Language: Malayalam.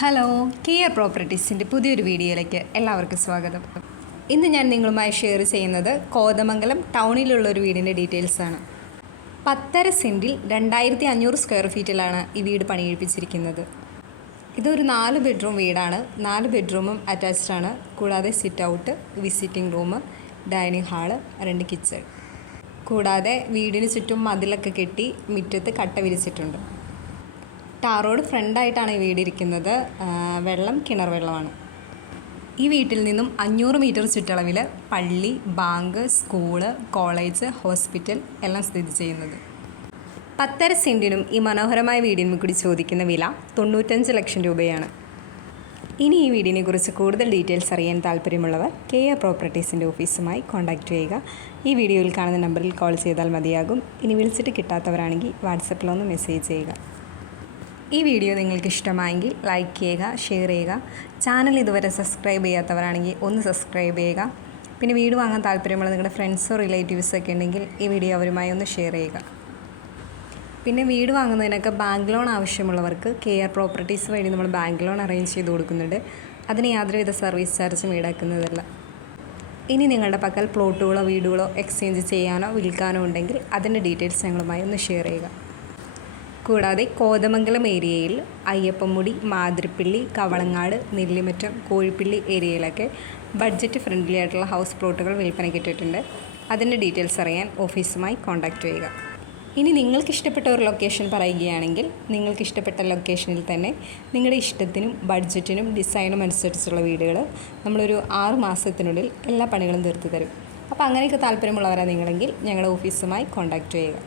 ഹലോ കിയർ പ്രോപ്പർട്ടീസിന്റെ പുതിയൊരു വീഡിയോയിലേക്ക് എല്ലാവർക്കും സ്വാഗതം. ഇന്ന് ഞാൻ നിങ്ങളുമായി ഷെയർ ചെയ്യുന്നത് കോതമംഗലം ടൗണിലുള്ള ഒരു വീടിന്റെ ഡീറ്റെയിൽസാണ് പത്തര സെന്റിൽ രണ്ടായിരത്തി അഞ്ഞൂറ് സ്ക്വയർ ഫീറ്റിലാണ് ഈ വീട് പണിയെടുപ്പിച്ചിരിക്കുന്നത് ഇതൊരു നാല് ബെഡ്റൂം വീടാണ്. നാല് ബെഡ്റൂമും അറ്റാച്ച്ഡ് ആണ്. കൂടാതെ sit out visiting room dining hall രണ്ട് കിച്ചൺ കൂടാതെ വീടിന് ചുറ്റും മതിലൊക്കെ കെട്ടി മുറ്റത്ത് കട്ട വിരിച്ചിട്ടുണ്ട്. ടാർ റോഡ് ഫ്രണ്ടായിട്ടാണ് ഈ വീടിരിക്കുന്നത്. വെള്ളം കിണർ വെള്ളമാണ്. ഈ വീട്ടിൽ നിന്നും അഞ്ഞൂറ് മീറ്റർ ചുറ്റളവിൽ പള്ളി ബാങ്ക് സ്കൂൾ കോളേജ് ഹോസ്പിറ്റൽ എല്ലാം സ്ഥിതി ചെയ്യുന്നത്. പത്തര സെന്റിനും ഈ മനോഹരമായ വീടിനും കൂടി ചോദിക്കുന്ന വില തൊണ്ണൂറ്റഞ്ച് ലക്ഷം രൂപയാണ്. ഇനി ഈ വീടിനെ കുറിച്ച് കൂടുതൽ ഡീറ്റെയിൽസ് അറിയാൻ താല്പര്യമുള്ളവർ കെ എ പ്രോപ്പർട്ടീസിന്റെ ഓഫീസുമായി കോൺടാക്റ്റ് ചെയ്യുക. ഈ വീഡിയോയിൽ കാണുന്ന നമ്പറിൽ കോൾ ചെയ്താൽ മതിയാകും. ഇനി വിളിച്ചിട്ട് കിട്ടാത്തവരാണെങ്കിൽ വാട്സപ്പിലൊന്ന് മെസ്സേജ് ചെയ്യുക. ഈ വീഡിയോ നിങ്ങൾക്ക് ഇഷ്ടമായെങ്കിൽ ലൈക്ക് ചെയ്യുക ഷെയർ ചെയ്യുക. ചാനൽ ഇതുവരെ സബ്സ്ക്രൈബ് ചെയ്യാത്തവരാണെങ്കിൽ ഒന്ന് സബ്സ്ക്രൈബ് ചെയ്യുക. പിന്നെ വീട് വാങ്ങാൻ താല്പര്യമുള്ള നിങ്ങളുടെ ഫ്രണ്ട്സോ റിലേറ്റീവ്സോ ഒക്കെ ഉണ്ടെങ്കിൽ ഈ വീഡിയോ അവരുമായി ഒന്ന് ഷെയർ ചെയ്യുക. പിന്നെ വീട് വാങ്ങുന്നതിനൊക്കെ ബാങ്ക് ലോൺ ആവശ്യമുള്ളവർക്ക് കെ ആർ പ്രോപ്പർട്ടീസ് വഴി നമ്മൾ ബാങ്ക് ലോൺ അറേഞ്ച് ചെയ്ത് കൊടുക്കുന്നുണ്ട്. അതിന് യാതൊരുവിധ സർവീസ് ചാർജും ഈടാക്കുന്നതല്ല. ഇനി നിങ്ങളുടെ പക്കൽ പ്ലോട്ടുകളോ വീടുകളോ എക്സ്ചേഞ്ച് ചെയ്യാനോ വിൽക്കാനോ ഉണ്ടെങ്കിൽ അതിന്റെ ഡീറ്റെയിൽസ് ഞങ്ങളുമായി ഒന്ന് ഷെയർ ചെയ്യുക. കൂടാതെ കോതമംഗലം ഏരിയയിൽ അയ്യപ്പമുടി മാതിരിപ്പള്ളി കവളങ്ങാട് നെല്ലിമറ്റം കോഴിപ്പിള്ളി ഏരിയയിലൊക്കെ ബഡ്ജറ്റ് ഫ്രണ്ട്ലി ആയിട്ടുള്ള ഹൗസ് പ്ലോട്ടുകൾ വിൽപ്പനയ്ക്ക് ഇട്ടിട്ടുണ്ട്. അതിന്റെ ഡീറ്റെയിൽസ് അറിയാൻ ഓഫീസുമായി കോൺടാക്റ്റ് ചെയ്യുക. ഇനി നിങ്ങൾക്ക് ഇഷ്ടപ്പെട്ട ഒരു ലൊക്കേഷൻ പറയുകയാണെങ്കിൽ നിങ്ങൾക്ക് ഇഷ്ടപ്പെട്ട ലൊക്കേഷനിൽ തന്നെ നിങ്ങളുടെ ഇഷ്ടത്തിനും ബഡ്ജറ്റിനും ഡിസൈനും അനുസരിച്ചുള്ള വീടുകൾ നമ്മളൊരു ആറ് മാസത്തിനുള്ളിൽ എല്ലാ പണികളും തീർത്തു തരും. അപ്പോൾ അങ്ങനെയൊക്കെ താല്പര്യമുള്ളവരാണ് നിങ്ങളെങ്കിൽ ഞങ്ങളുടെ ഓഫീസുമായി കോൺടാക്റ്റ് ചെയ്യുക.